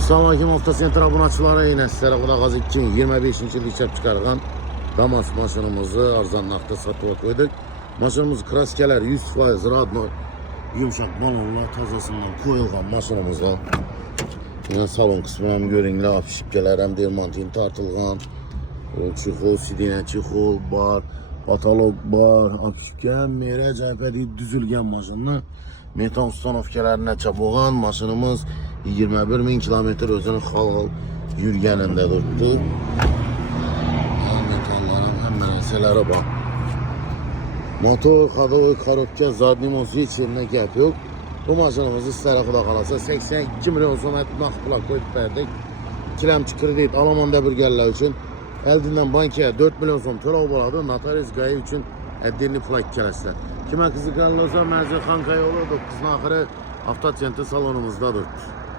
Assalamualaikum, Avtosentr abunəçiləri, yine sizlərə Qudağaz 2025-ci il işləb çıxarğan Damas maşınımızı arzan naqda satıb qoyduq. Maşınımız kraskələr 100% radno yumuşaq balonlar tazasından koyulğan maşınımız var. Yine salon qismini görünlər, afişikələr, həm dermantin tartılğan, çuxul, sidinə çuxul bar, patolog bar, afişikə, merə cəhbədi düzülgən maşınlı. Metan ustanovkələrinə çaboğan maşınımız 21.000 kilometre özünün xalq yürgənində durdu. Metanların həm mənəsələrə bax. Motor, xadoy, karobka, zadnimosu heç yerinə gəp yox. Bu maşınımızı sizlərə xuda qalasa 82 milyon sonra naqd plak qoyub verdik. Kiləmçi kredit Alman dəbirgərlər üçün əldindən bankaya 4 milyon son törək boladı. Notarius qayı üçün əddirli plak kələslər. Kimə qızı qalırsa mərcə xankaya olur, 9-ın axırı Avtosentr salonumuzdadır.